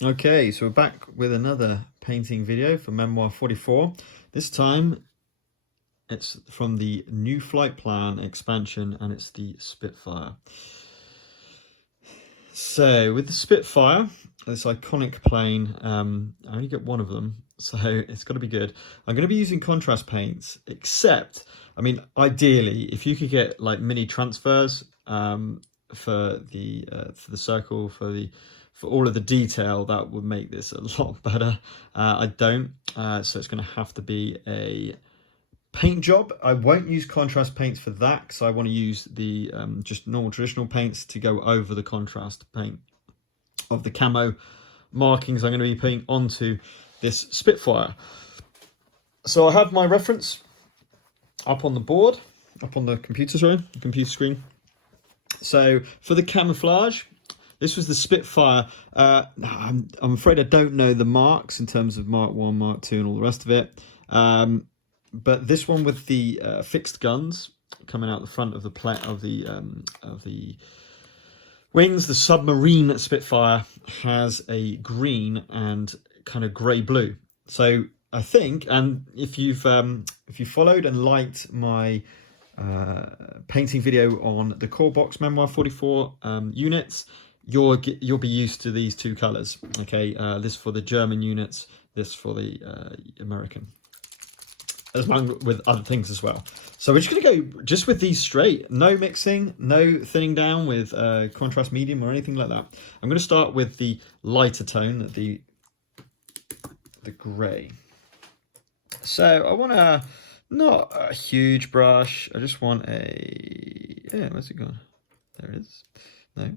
Okay, so we're back with another painting video for Memoir 44. This time it's from the new flight plan expansion and it's the Spitfire. So with the Spitfire, this iconic plane, I only get one of them, so it's got to be good. I'm going to be using contrast paints, except, I mean, ideally, if you could get like mini transfers for the circle, for all of the detail, that would make this a lot better. I don't, so it's going to have to be a paint job. I won't use contrast paints for that because I want to use the just normal traditional paints to go over the contrast paint of the camo markings I'm going to be putting onto this Spitfire. So I have my reference up on the board, up on the computer, sorry, the computer screen. So for the camouflage, this was the Spitfire. I'm afraid I don't know the marks in terms of Mark 1, Mark 2 and all the rest of it. But this one with the fixed guns coming out the front of the wings, the Submarine Spitfire has a green and kind of grey blue. So I think, and if you followed and liked my painting video on the core box Memoir 44 units, you'll be used to these two colours. Okay, this for the German units, this for the American, along with other things as well. So we're just going to go just with these straight, no mixing, no thinning down with contrast medium or anything like that. I'm going to start with the lighter tone, the grey. So I want not a huge brush. I just want where's it gone? There it is. No,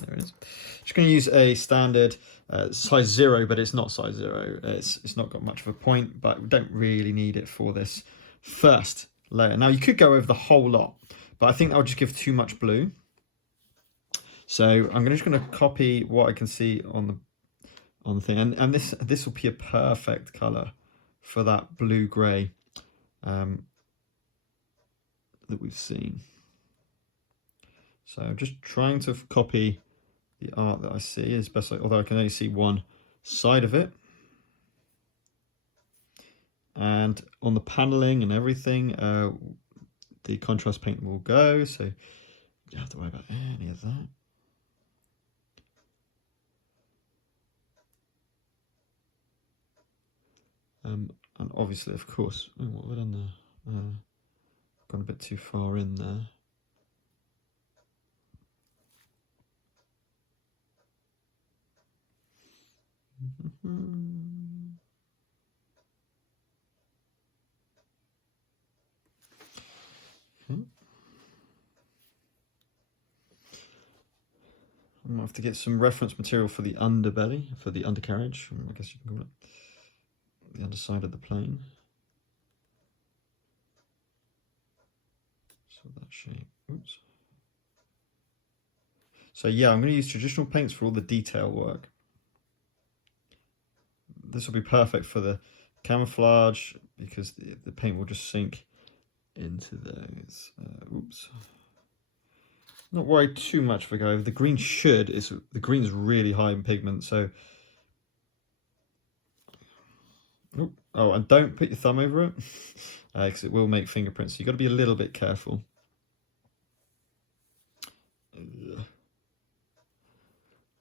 there it is. Just going to use a standard size 0, but it's not size 0. It's not got much of a point, but we don't really need it for this first layer. Now you could go over the whole lot, but I think that would just give too much blue. So I'm just going to copy what I can see on the thing, and this will be a perfect color for that blue gray that we've seen. So I'm just trying to copy the art that I see as best, although I can only see one side of it. And on the paneling and everything, the contrast paint will go, so you don't have to worry about any of that. And obviously, of course, what have I done there? Gone a bit too far in there. I might have to get some reference material for the underbelly, for the undercarriage, I guess you can call it, the underside of the plane. So that shape, oops. So yeah, I'm going to use traditional paints for all the detail work. This will be perfect for the camouflage because the paint will just sink into those. Oops. Not worried too much if I go over. The green the green is really high in pigment, so. Oh, and don't put your thumb over it because it will make fingerprints. So you've got to be a little bit careful.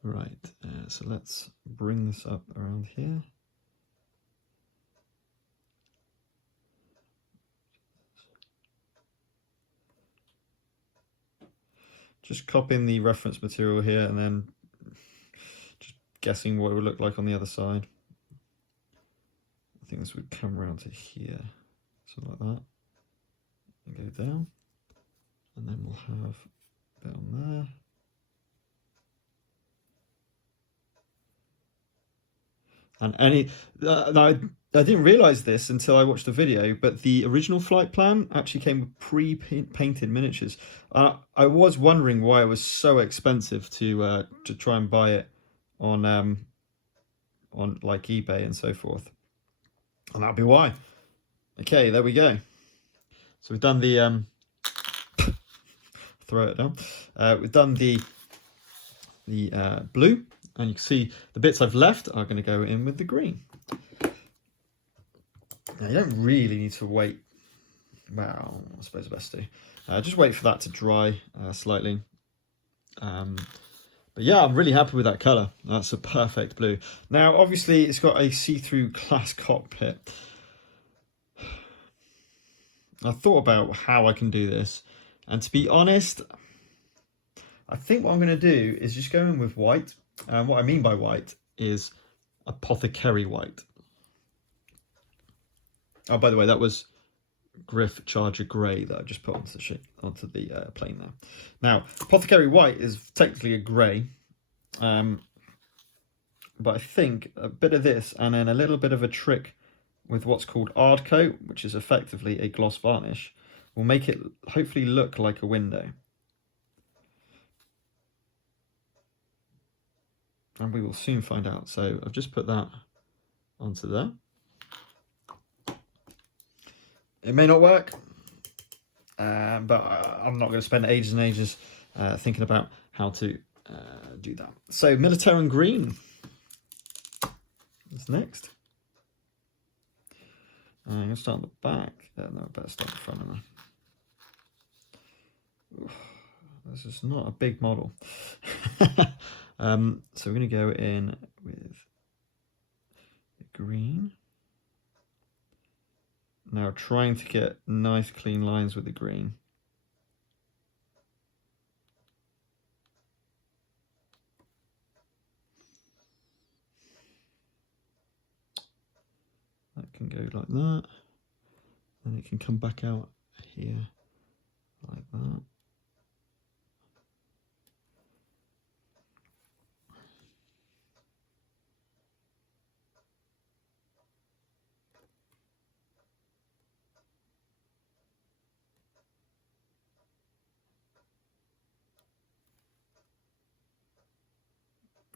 Right, so let's bring this up around here. Just copying the reference material here and then just guessing what it would look like on the other side. I think this would come around to here, something like that, and go down, and then we'll have down there. And I didn't realize this until I watched the video, but the original flight plan actually came with pre-painted miniatures. I was wondering why it was so expensive to try and buy it on like eBay and so forth, and that'll be why. Okay, there we go. So we've done the throw it down. We've done the blue And you can see the bits I've left are going to go in with the green. Now you don't really need to wait. Well, I suppose best to. Just wait for that to dry slightly. But yeah, I'm really happy with that colour. That's a perfect blue. Now, obviously, it's got a see-through glass cockpit. I thought about how I can do this. And to be honest, I think what I'm going to do is just go in with white. And what I mean by white is apothecary white. Oh, by the way, that was Griff Charger Grey that I just put onto the plane there. Now, apothecary white is technically a grey, but I think a bit of this and then a little bit of a trick with what's called Ard Coat, which is effectively a gloss varnish, will make it hopefully look like a window. And we will soon find out. So I've just put that onto there. It may not work, but I'm not going to spend ages and ages thinking about how to do that. So Militarum Green is next. I'm going to start on the back. No, I better start in front of me. This is not a big model. So we're going to go in with the green. Now trying to get nice clean lines with the green. That can go like that. And it can come back out here like that.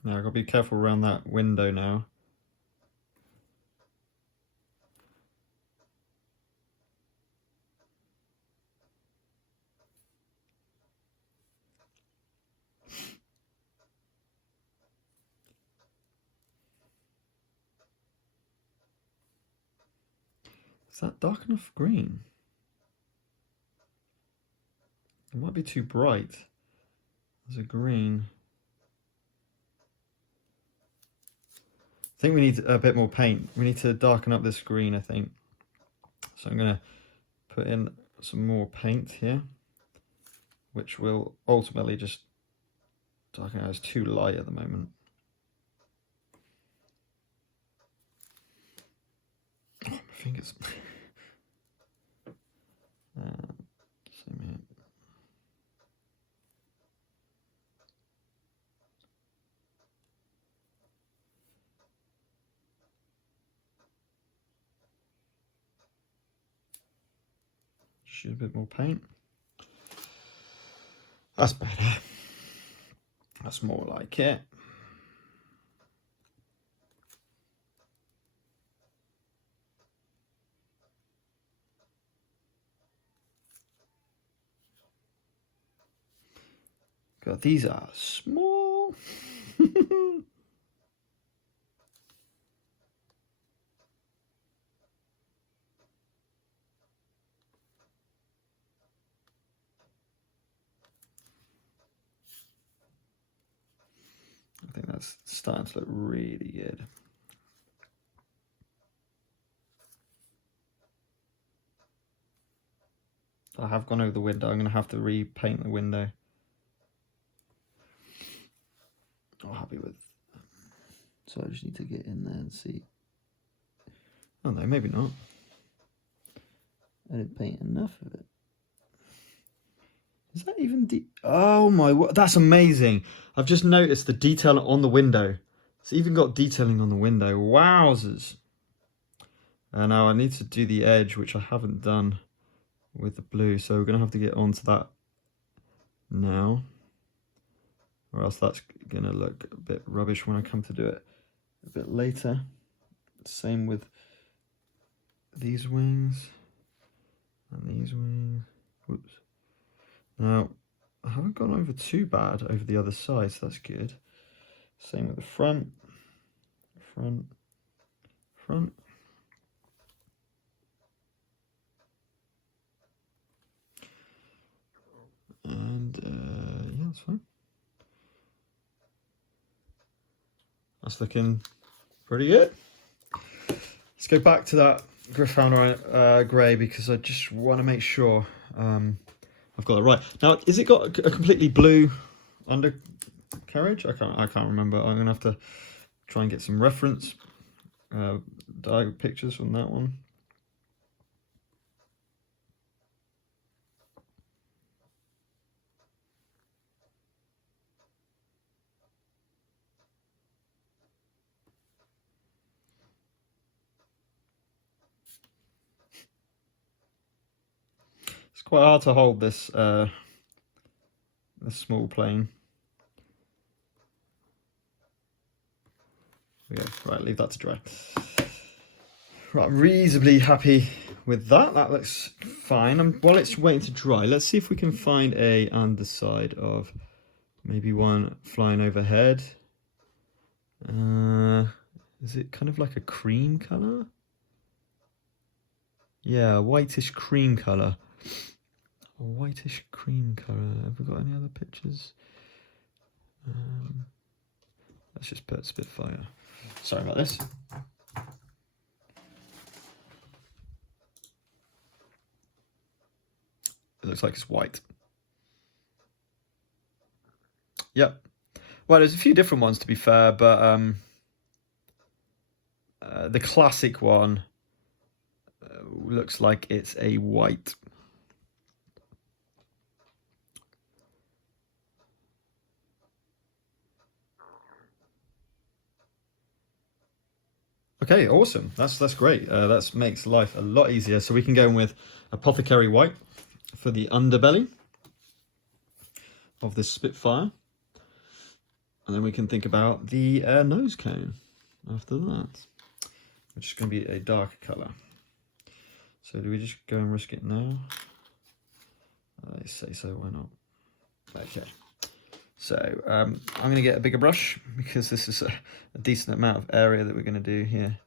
Now I've got to be careful around that window now. Is that dark enough green? It might be too bright. There's a green. I think we need a bit more paint. We need to darken up this green, I think. So I'm going to put in some more paint here, which will ultimately just darken out. It's too light at the moment. Oh, my fingers. Same here. Shoot a bit more paint. That's better. That's more like it. God, these are small. I think that's starting to look really good. I have gone over the window. I'm going to have to repaint the window. Not happy with. So I just need to get in there and see. Oh no, maybe not. I didn't paint enough of it. Is that even oh my, that's amazing. I've just noticed the detail on the window. It's even got detailing on the window. Wowzers. Now I need to do the edge, which I haven't done with the blue. So we're going to have to get onto that now. Or else that's going to look a bit rubbish when I come to do it a bit later. Same with these wings and these wings. Whoops. Now, I haven't gone over too bad over the other side, so that's good. Same with the front, front, front. And yeah, that's fine. That's looking pretty good. Let's go back to that Gryphon grey because I just want to make sure I've got it right. Now, is it got a completely blue undercarriage? I can't remember. I'm gonna have to try and get some reference pictures from that one. It's quite hard to hold this this small plane. There we go. Right, leave that to dry. Right, I'm reasonably happy with that. That looks fine. While it's waiting to dry, let's see if we can find a underside of maybe one flying overhead. Is it kind of like a cream color? Yeah, whitish cream color. A whitish cream color. Have we got any other pictures? Let's just put Spitfire. Sorry about this. It looks like it's white. Yep. Well, there's a few different ones to be fair, but the classic one looks like it's a white. Okay, awesome. That's great. That makes life a lot easier. So we can go in with Apothecary White for the underbelly of this Spitfire. And then we can think about the nose cone after that, which is going to be a darker colour. So do we just go and risk it now? I say so, why not? Okay. So I'm going to get a bigger brush because this is a decent amount of area that we're going to do here.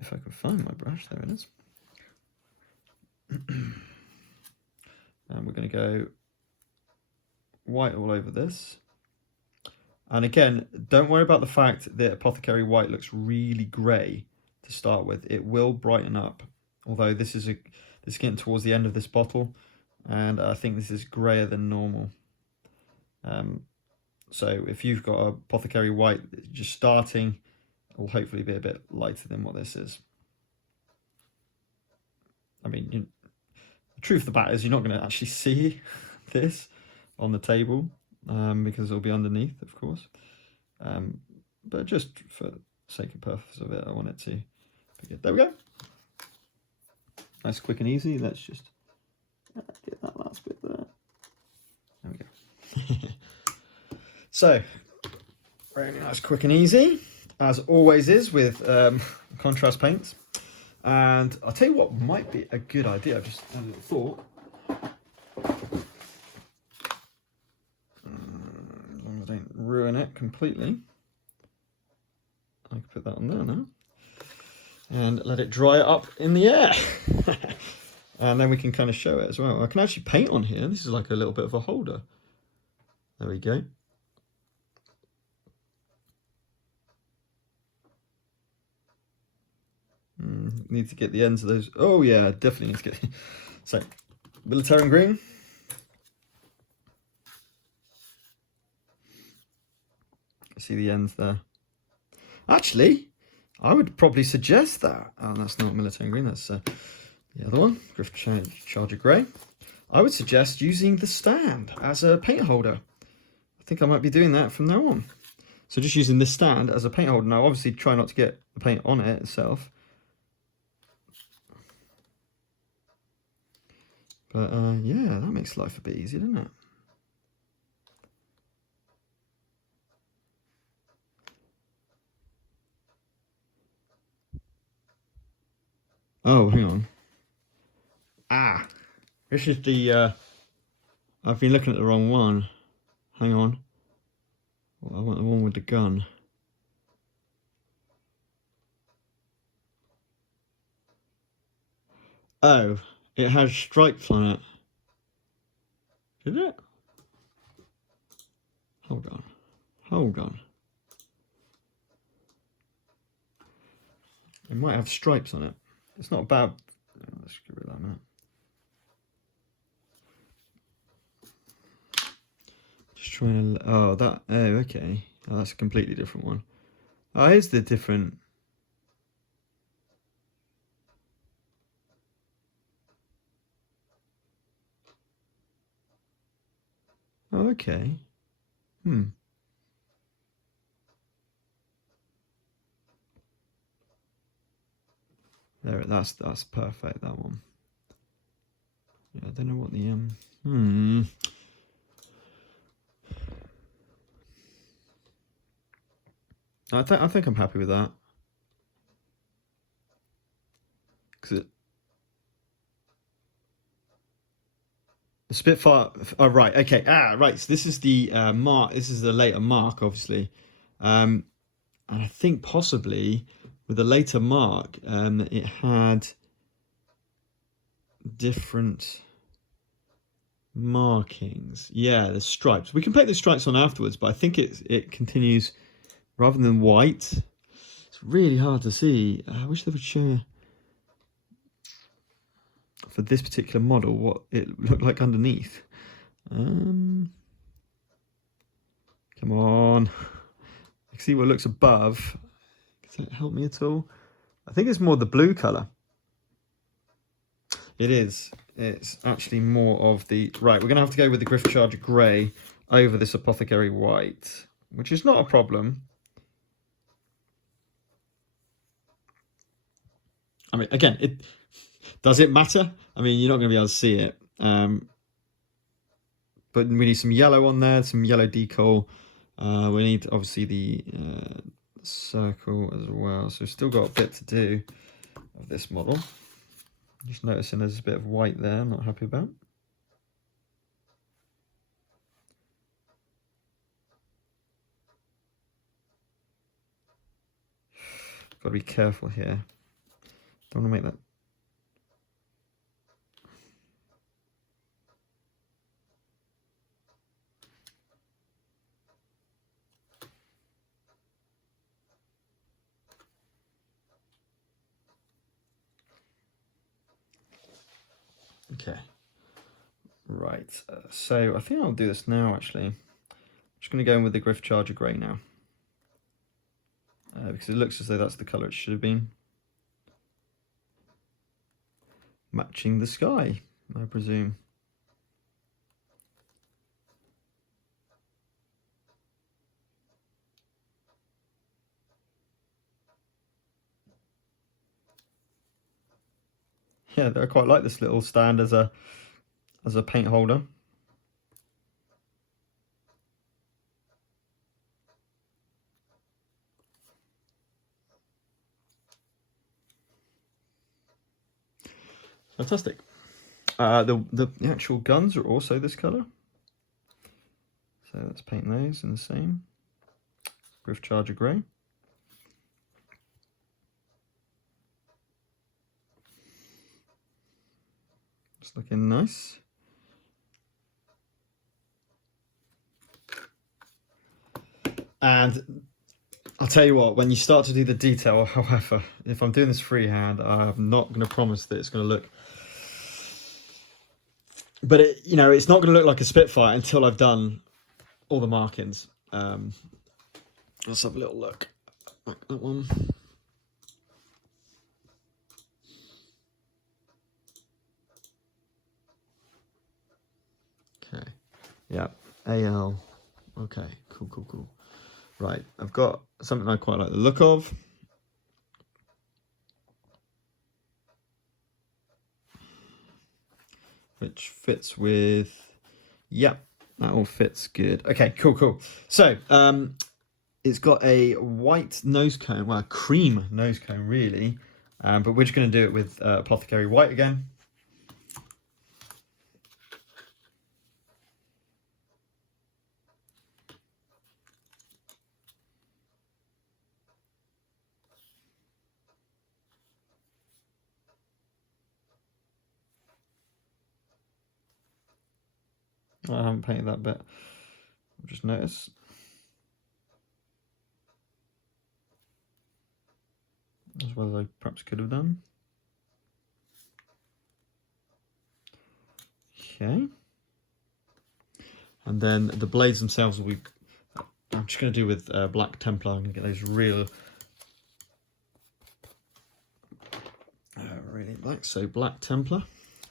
If I can find my brush, there it is. And we're going to go white all over this. And again, don't worry about the fact that Apothecary White looks really grey to start with. It will brighten up, although this is getting towards the end of this bottle, and I think this is greyer than normal. So if you've got a Apothecary White just starting, it will hopefully be a bit lighter than what this is. I mean, the truth of the matter is you're not going to actually see this on the table because it'll be underneath, of course. But just for the sake of purpose of it, I want it to be good. There we go. Nice, quick and easy. Let's just get that last bit there. There we go. So, really nice, quick and easy, as always is with contrast paints. And I'll tell you what might be a good idea. I've just had a little thought. As long as I don't ruin it completely. I can put that on there now. And let it dry up in the air. And then we can kind of show it as well. I can actually paint on here. This is like a little bit of a holder. There we go. Need to get the ends of those. Oh yeah, definitely need to get. So, military green. See the ends there. Actually, I would probably suggest that. Oh, that's not military green. That's the other one, Griffith Charger Grey. I would suggest using the stand as a paint holder. I think I might be doing that from now on. So just using this stand as a paint holder. Now, obviously, try not to get the paint on it itself. But yeah, that makes life a bit easier, doesn't it? Oh, hang on. Ah, this is the, I've been looking at the wrong one. Hang on. Well, I want the one with the gun. Oh, it has stripes on it. Did it? Hold on. Hold on. It might have stripes on it. It's not bad. Let's get rid of that now. Just trying to. Oh, that. Oh, okay. Oh, that's a completely different one. Oh, here's the different. Oh, okay. Hmm. There, that's perfect. That one. Yeah, I don't know what the I think I'm happy with that. Because the Spitfire. Oh, right. Okay. Right. So this is the mark. This is the later mark, obviously. And I think possibly with the later mark, it had different markings. Yeah, the stripes. We can put the stripes on afterwards, but I think it continues rather than white. It's really hard to see. I wish they would show for this particular model what it looked like underneath. Come on. I can see what looks above. Does that help me at all? I think it's more the blue colour. It is. It's actually more of the... Right, we're going to have to go with the Griff Charger Grey over this Apothecary White, which is not a problem. I mean, again, does it matter? I mean, you're not going to be able to see it. But we need some yellow on there, some yellow decal. We need, obviously, the circle as well. So we've still got a bit to do of this model. Just noticing there's a bit of white there, I'm not happy about. Got to be careful here. Don't want to make that. Okay. Right. So I think I'll do this now, actually. I'm just going to go in with the Griff Charger Grey now. Because it looks as though that's the colour it should have been. Matching the sky, I presume. Yeah, I quite like this little stand as a paint holder. Fantastic. The actual guns are also this colour. So let's paint those in the same. Griff Charger Grey. It's looking nice. And I'll tell you what, when you start to do the detail, however, if I'm doing this freehand, I'm not going to promise that it's going to look... But, it's not going to look like a Spitfire until I've done all the markings. Let's have a little look at that one. Okay, yeah, AL. Okay, cool. Right, I've got something I quite like the look of. Which fits with, yep, that all fits good. Okay, cool. So, it's got a white nose cone, well, a cream nose cone, really. But we're just going to do it with Apothecary White again. I haven't painted that bit. I've just noticed. As well as I perhaps could have done. Okay. And then the blades themselves will be, I'm just going to do with black Templar. I'm going to get those real, really black. So black Templar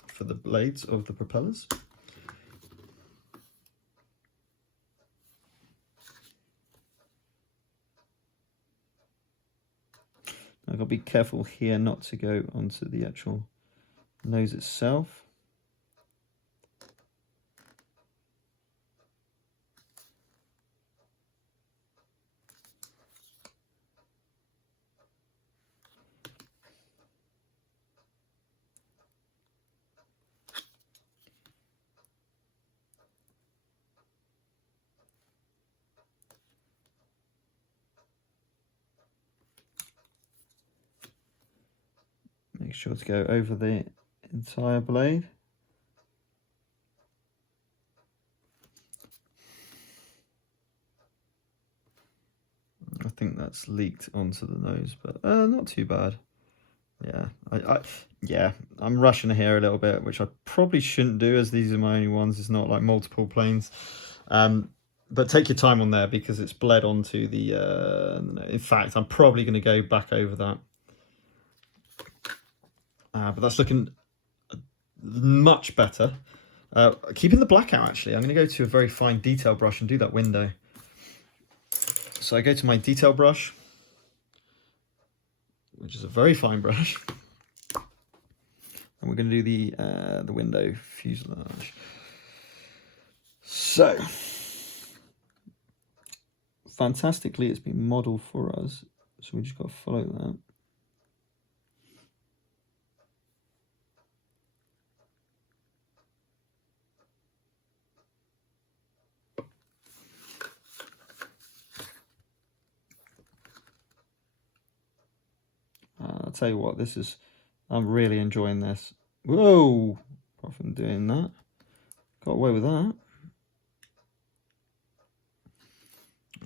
for the blades of the propellers. I've got to be careful here not to go onto the actual nose itself. Make sure to go over the entire blade. I think that's leaked onto the nose, but not too bad. Yeah, I'm rushing here a little bit, which I probably shouldn't do, as these are my only ones. It's not like multiple planes. But take your time on there because it's bled onto the. In fact, I'm probably going to go back over that. But that's looking much better. Keeping the black out, actually, I'm going to go to a very fine detail brush and do that window. So I go to my detail brush, which is a very fine brush, and we're going to do the window fuselage. So fantastically, it's been modelled for us. So we just got to follow that. I'll tell you what, I'm really enjoying this. Whoa! Apart from doing that, got away with that.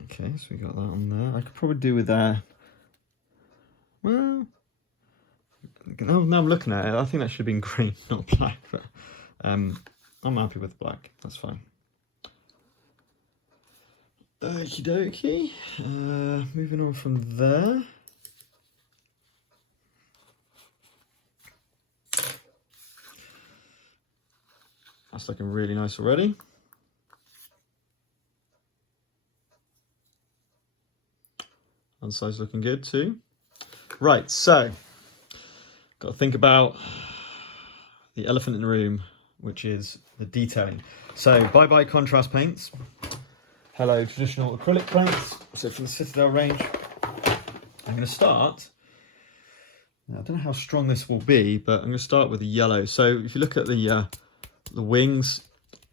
Okay, so we got that on there. I could probably do with that. Well, now I'm looking at it, I think that should have been green, not black. But I'm happy with black. That's fine. Okie dokie. Moving on from there. That's looking really nice already. Underside's looking good too. Right, so got to think about the elephant in the room, which is the detailing. So bye-bye contrast paints. Hello traditional acrylic paints. So from the Citadel range, I'm going to start. Now, I don't know how strong this will be, but I'm going to start with the yellow. So if you look at the wings,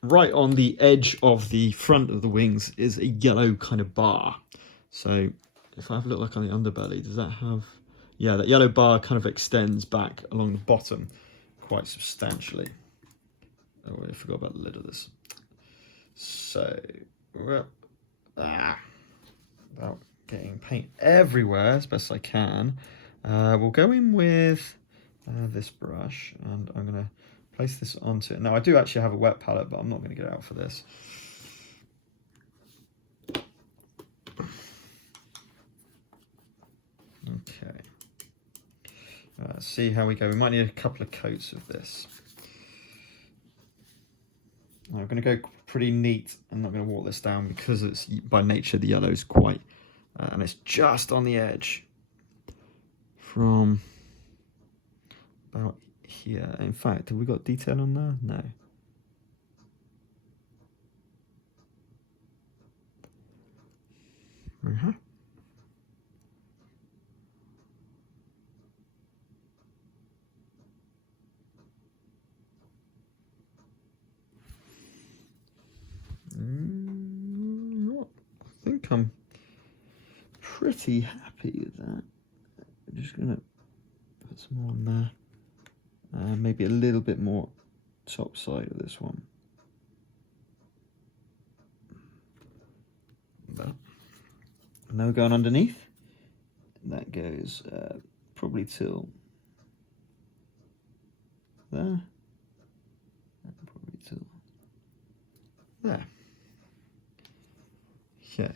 right on the edge of the front of the wings is a yellow kind of bar. So if I have a look like on the underbelly, does that have... Yeah, that yellow bar kind of extends back along the bottom quite substantially. Oh, I forgot about the lid of this. So, without getting paint everywhere as best I can, we'll go in with this brush, and I'm going to place this onto it. Now, I do actually have a wet palette, but I'm not going to get it out for this. Okay. Let's see how we go. We might need a couple of coats of this. I'm going to go pretty neat. I'm not going to walk this down because it's by nature the yellow is quite, and it's just on the edge from about here. In fact, have we got detail on there? No. I think I'm pretty happy with that. I'm just going to put some more on there. Maybe a little bit more top side of this one. that. And now we're going underneath. And that goes probably till there. And probably till there. Okay.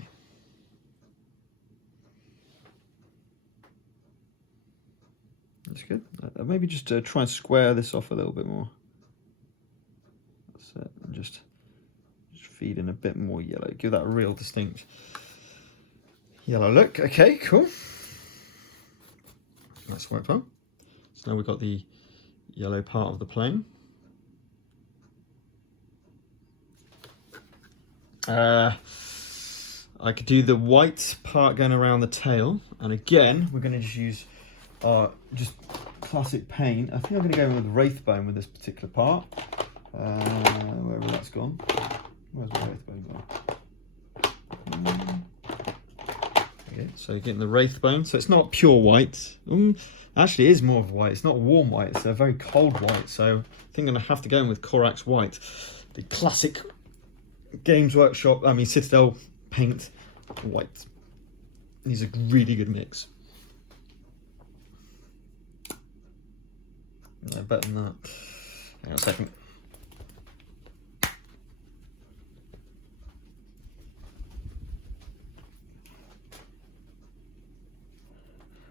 That's good. Maybe just try and square this off a little bit more. That's it. And just feed in a bit more yellow. Give that a real distinct yellow look. Okay, cool. That's worked well. So now we've got the yellow part of the plane. I could do the white part going around the tail, and again we're going to just use just classic paint. I think I'm going to go with Wraithbone with this particular part. Wherever that's gone. Where's the Wraithbone gone? Okay, so you're getting the Wraithbone. So it's not pure white. Actually, it is more of white. It's not warm white. It's a very cold white. So I think I'm going to have to go in with Corax White, the classic Games Workshop. I mean Citadel paint white. These are really good mix. No, better than that. Hang on a second.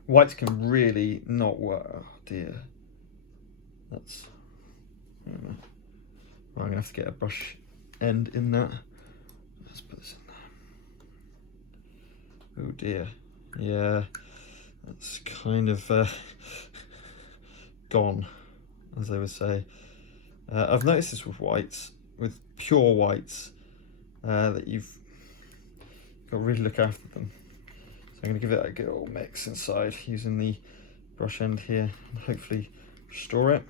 Whites can really not work. Oh dear. That's. I don't know. Well, I'm gonna have to get a brush end in that. Let's put this in there. Oh dear. Yeah. That's kind of gone, as they would say. I've noticed this with whites, with pure whites, that you've got to really look after them. So I'm going to give it a good old mix inside using the brush end here and hopefully restore it.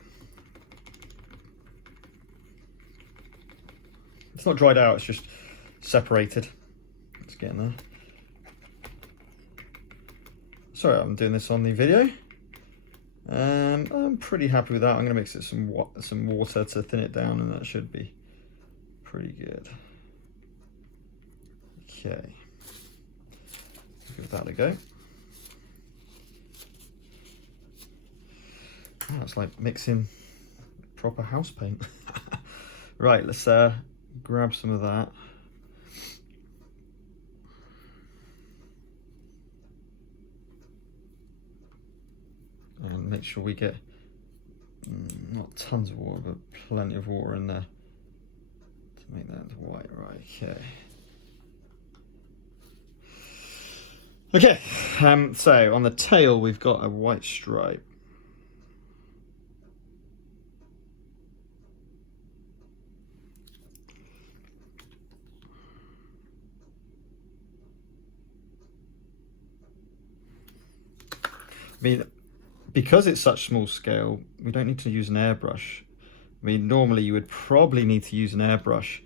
It's not dried out, it's just separated. It's getting there. Sorry, I'm doing this on the video. I'm pretty happy with that. I'm going to mix it some water to thin it down, and that should be pretty good. Okay. Give that a go. Oh, it's like mixing proper house paint. Right, let's grab some of that. And make sure we get not tons of water, but plenty of water in there to make that white. Right, okay. Okay, so on the tail we've got a white stripe. I mean, because it's such small scale, we don't need to use an airbrush. I mean, normally you would probably need to use an airbrush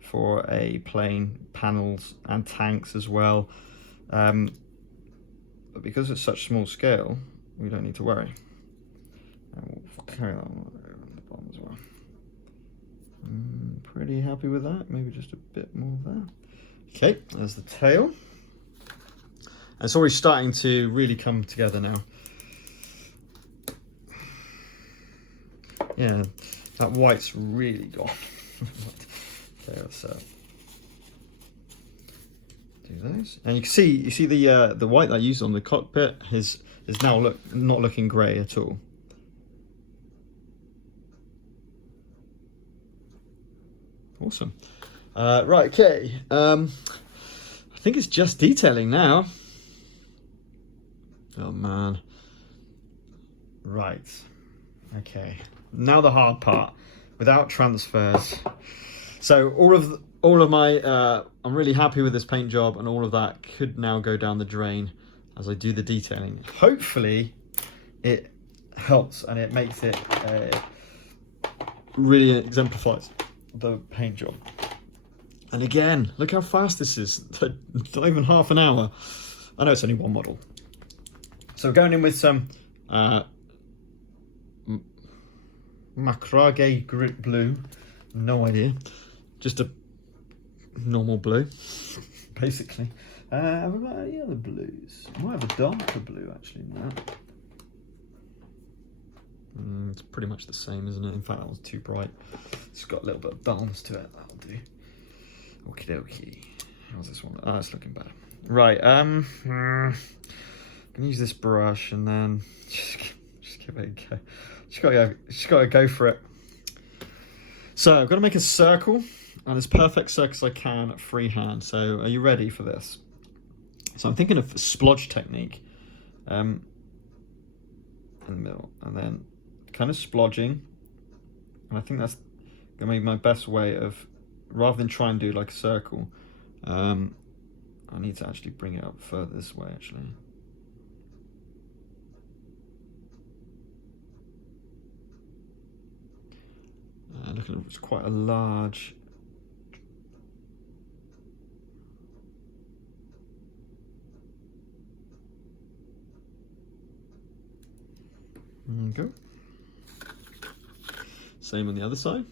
for a plane, panels and tanks as well. But because it's such small scale, we don't need to worry. And we'll carry that on the bottom as well. Pretty happy with that. Maybe just a bit more there. Okay, there's the tail. And it's already starting to really come together now. Yeah, that white's really gone. Okay, let's do those. And you can see, the white that I used on the cockpit is now not looking grey at all. Awesome. Right, okay. I think it's just detailing now. Oh man. Right. Okay. Now the hard part, without transfers. So all of my I'm really happy with this paint job, and all of that could now go down the drain as I do the detailing. Hopefully it helps and it makes it really exemplifies the paint job. And again, look how fast this is. Not even half an hour. I know it's only one model. So we're going in with some Macragge Grit Blue, no idea, just a normal blue. basically. Have we got any other blues? I might have a darker blue actually than that. It's pretty much the same, isn't it? In fact, that one's too bright. It's got a little bit of dullness to it. That'll do. Okie dokie. How's this one? Oh, it's looking better. Right. I'm gonna use this brush and then just give it a go. Just gotta go for it. So I've got to make a circle, and as perfect circle as I can freehand. So are you ready for this? So I'm thinking of a splodge technique, in the middle, and then kind of splodging, and I think that's gonna be my best way of, rather than try and do like a circle, I need to actually bring it up further this way actually. Look at it, it's quite a large. There you go. Same on the other side.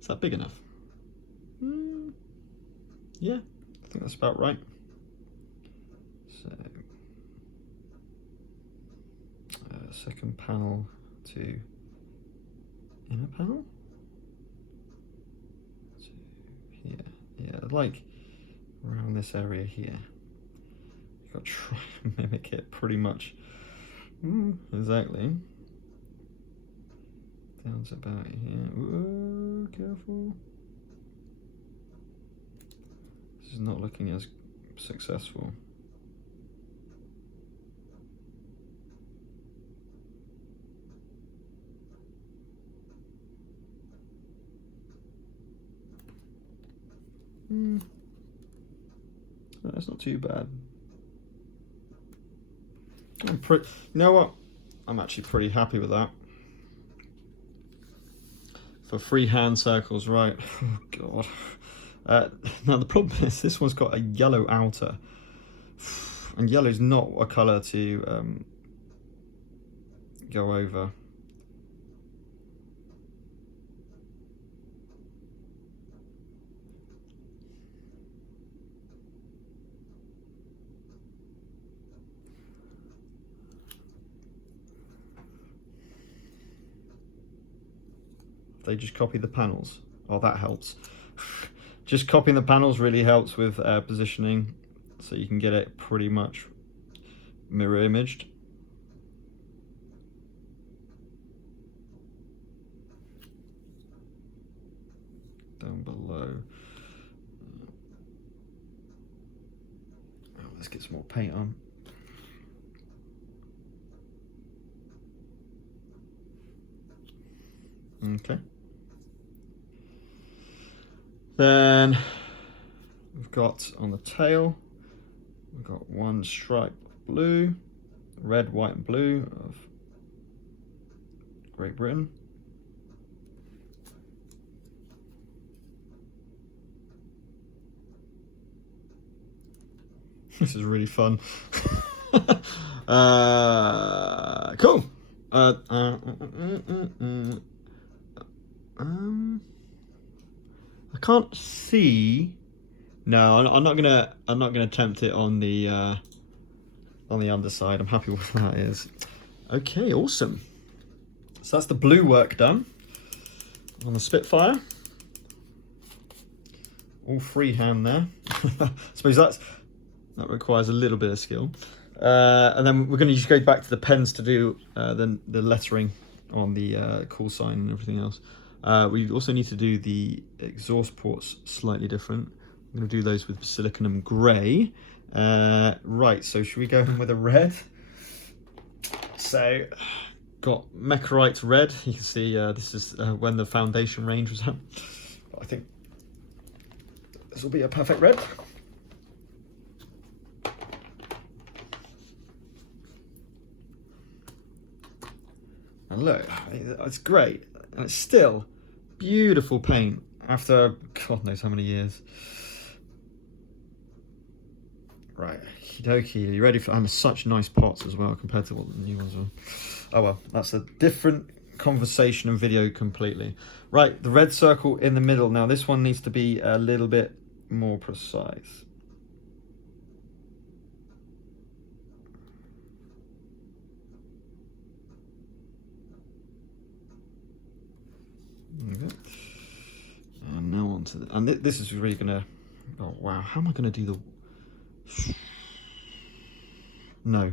Is that big enough? Yeah, I think that's about right. So, second panel to inner panel to here. Yeah, like around this area here. You've got to try and mimic it pretty much. Exactly. Down to about here. Whoa, careful. This is not looking as successful. That's not too bad. You know what? I'm actually pretty happy with that. For freehand circles, right? Oh god. Now the problem is this one's got a yellow outer, and yellow's not a colour to go over. They just copy the panels. Oh, that helps. Just copying the panels really helps with positioning, so you can get it pretty much mirror imaged. Down below. Oh, let's get some more paint on. Okay. Then we've got on the tail, we've got one stripe of blue, red, white and blue of Great Britain. This is really fun. Cool. I can't see. No, I'm not gonna attempt it on the underside. I'm happy with that is. Okay, awesome. So that's the blue work done on the Spitfire. All freehand there. I suppose that requires a little bit of skill. And then we're going to just go back to the pens to do the lettering on the call sign and everything else. We also need to do the exhaust ports slightly different. I'm going to do those with silicon grey. Right, so should we go in with a red? So, got Memoir red. You can see this is when the foundation range was out. I think this will be a perfect red. And look, it's great. And it's still beautiful paint after God knows how many years. Right, okie dokie. Are you ready for? And such nice pots as well compared to what the new ones were. Oh well, that's a different conversation and video completely. Right, the red circle in the middle. Now this one needs to be a little bit more precise. Okay. And now on to the, and this is really gonna, oh wow, how am I gonna do the, no,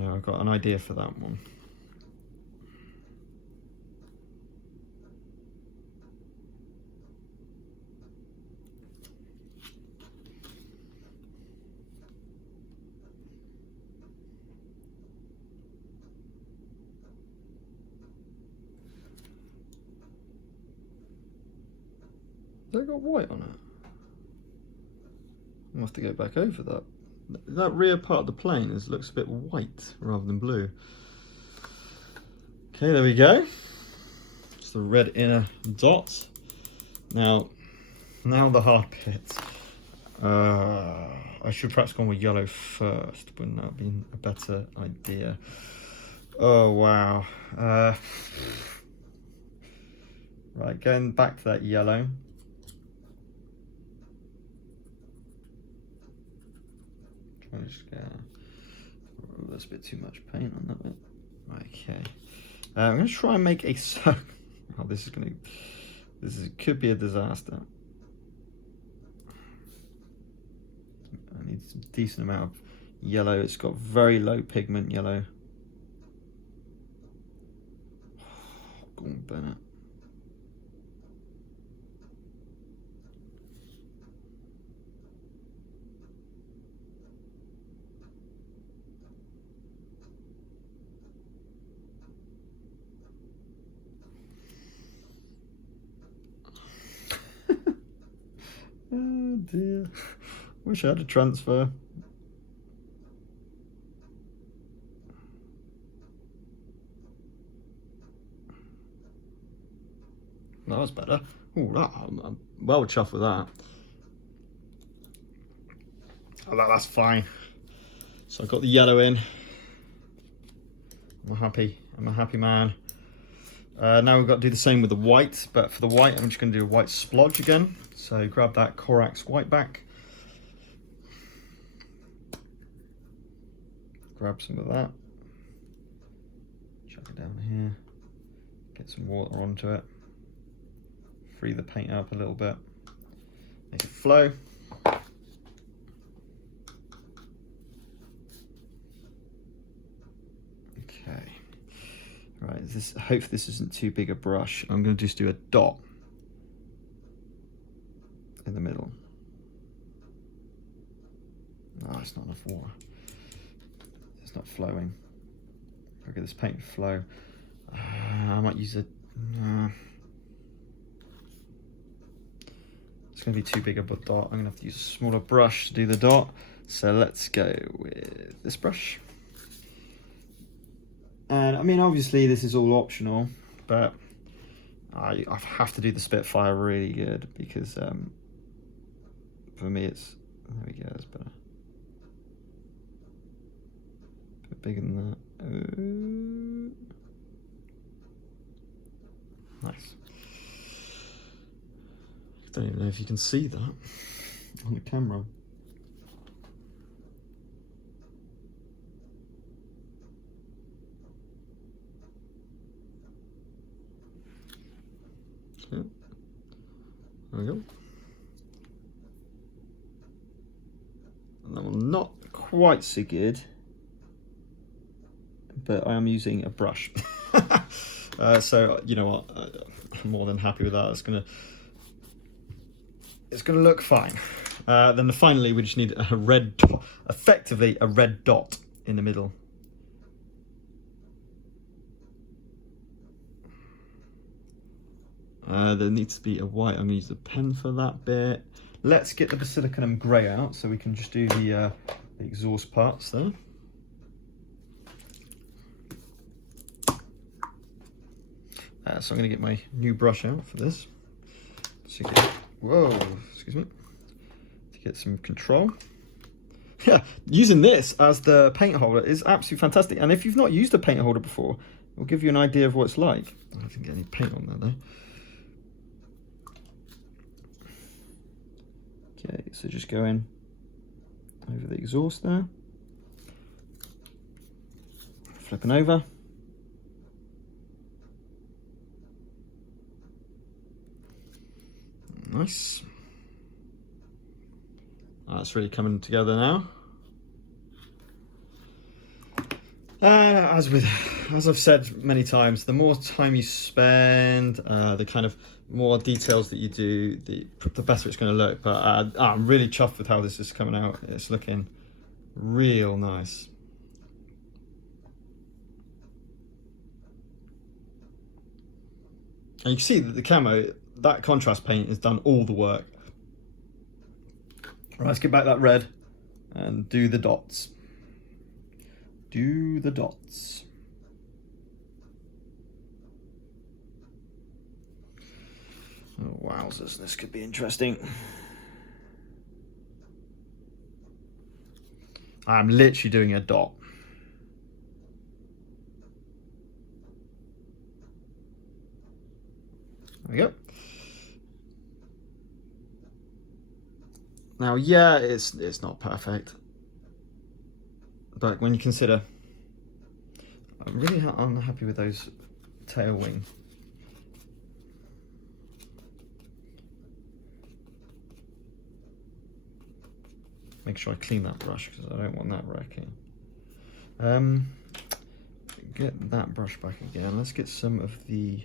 I've got an idea for that one. Has that got white on it? I must have to go back over that. That rear part of the plane looks a bit white rather than blue. Okay, there we go. It's the red inner dot. Now the hard bit. I should perhaps go with yellow first. Wouldn't that have been a better idea? Oh wow. Right, going back to that yellow. Trying to just get, that's a bit too much paint on that bit. Okay. I'm going to try and make a circle. Oh, could be a disaster. I need some decent amount of yellow. It's got very low pigment yellow. Go on, Bennett. Oh dear. Wish I had a transfer. That was better. Ooh, I'm well chuffed with that. Oh, that's fine. So I've got the yellow in. I'm a happy man. Now we've got to do the same with the white, but for the white I'm just going to do a white splodge again. So grab that Corax white back. Grab some of that. Chuck it down here. Get some water onto it. Free the paint up a little bit. Make it flow. Okay. Right, hopefully this isn't too big a brush. I'm going to just do a dot in the middle. Oh, it's not enough water. It's not flowing. If I get this paint to flow, I might use a. It's going to be too big of a dot. I'm going to have to use a smaller brush to do the dot. So let's go with this brush. And I mean, obviously this is all optional, but I have to do the Spitfire really good because for me it's, there we go, it's better. A bit bigger than that. Nice. I don't even know if you can see that on the camera. Yeah. There we go. And that one not quite so good, but I am using a brush. So you know what, I'm more than happy with that. It's gonna look fine. Then finally we just need a red dot, effectively a red dot in the middle. There needs to be a white. I'm going to use the pen for that bit. Let's get the basilicum grey out so we can just do the exhaust parts there. So I'm going to get my new brush out for this. Whoa, excuse me. To get some control. Yeah, using this as the paint holder is absolutely fantastic. And if you've not used a paint holder before, it'll give you an idea of what it's like. I didn't get any paint on there though. Okay, so just go in over the exhaust there, flipping over. Nice. That's really coming together now. As I've said many times, the more time you spend, the kind of more details that you do, the better it's going to look. But I'm really chuffed with how this is coming out. It's looking real nice. And you can see that the camo, that contrast paint has done all the work. Right, let's get back that red and do the dots. Do the dots. Oh, wowzers, this could be interesting. I'm literally doing a dot. There we go. Now, yeah, it's not perfect, but when you consider, I'm really unhappy with those tail wing. Make sure I clean that brush because I don't want that wrecking. Get that brush back again. Let's get some of the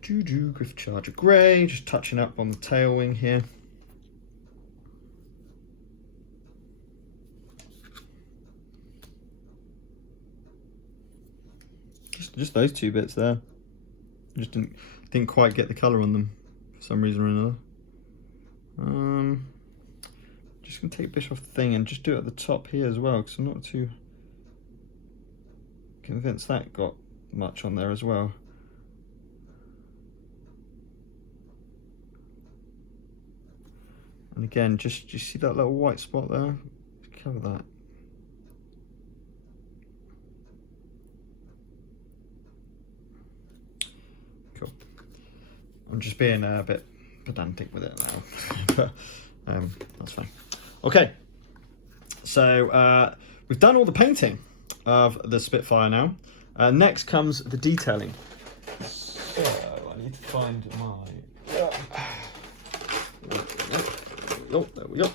Griff Charger Grey, just touching up on the tail wing here. Just those two bits there. Just didn't quite get the colour on them for some reason or another. Just gonna take Bischoff thing and just do it at the top here as well, because I'm not too convinced that got much on there as well. And again, just you see that little white spot there? Cover that. Cool. I'm just being a bit pedantic with it now, but that's fine. Okay, so we've done all the painting of the Spitfire now. Next comes the detailing. So I need to find my... Oh, there we go.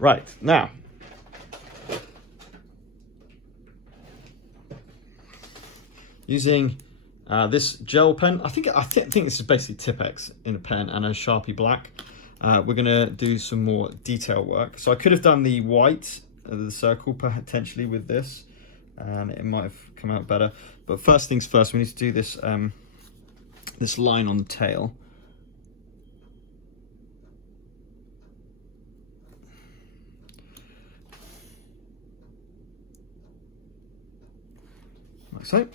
Right, now. Using this gel pen. I think this is basically Tipex in a pen and a Sharpie black. We're gonna do some more detail work. So I could have done the white, the circle potentially with this, and it might have come out better. But first things first, we need to do this this line on the tail. Like so. So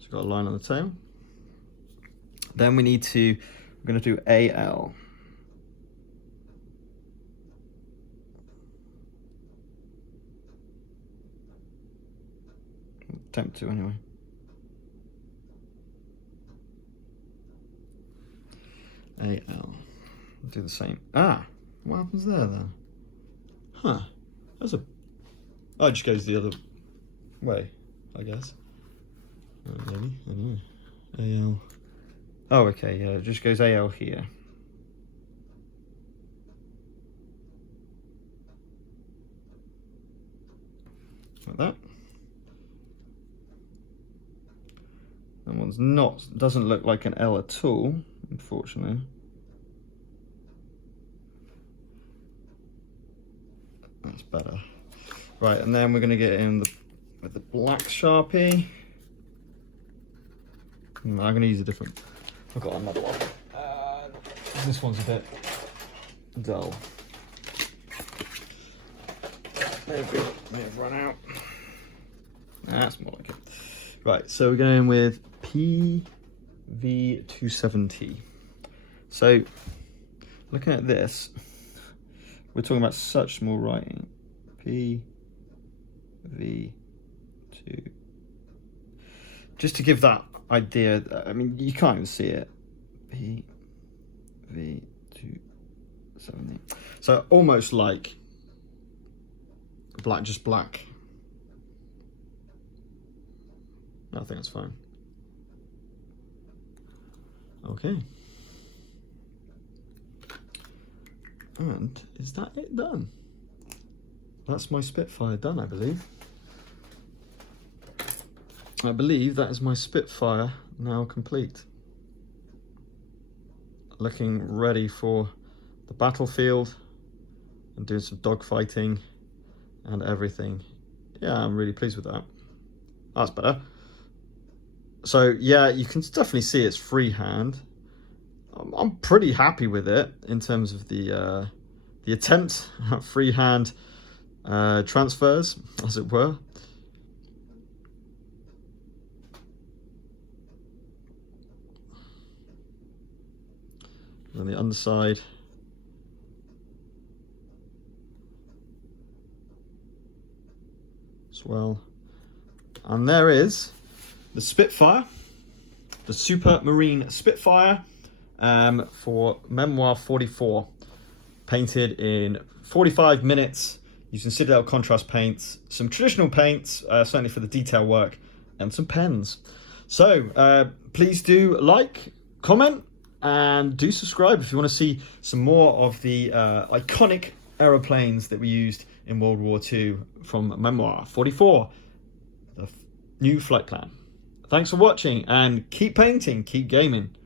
we've got a line on the tail. Then we're going to do AL. Attempt to anyway. AL. Do the same. Ah, what happens there then? Huh. That's a... Oh, it just goes the other way, I guess. Maybe, I don't know. AL. Oh, okay, yeah, it just goes AL here. Like that. That one's doesn't look like an L at all, unfortunately. That's better. Right, and then we're going to get in with the black Sharpie. I'm going to use a different... I've got another one. This one's a bit dull. Maybe may have run out. That's more like it. Right, so we're going with PV270. So, looking at this, we're talking about such small writing. PV2. Just to give that idea, I mean, you can't even see it. PV2. 17. So almost like black, just black. I think that's fine. Okay. And is that it done? That's my Spitfire done, I believe. I believe that is my Spitfire now complete. Looking ready for the battlefield and doing some dogfighting and everything. Yeah, I'm really pleased with that. That's better. So yeah, you can definitely see it's freehand. I'm pretty happy with it in terms of the attempt at freehand transfers, as it were. And on the underside, as well. And there is the Spitfire, the Supermarine Spitfire for Memoir 44, painted in 45 minutes using Citadel Contrast paints, some traditional paints, certainly for the detail work, and some pens. So please do like, comment, and do subscribe if you want to see some more of the iconic aeroplanes that we used in World War II from Memoir 44, the new flight plan. Thanks for watching, and keep painting, keep gaming.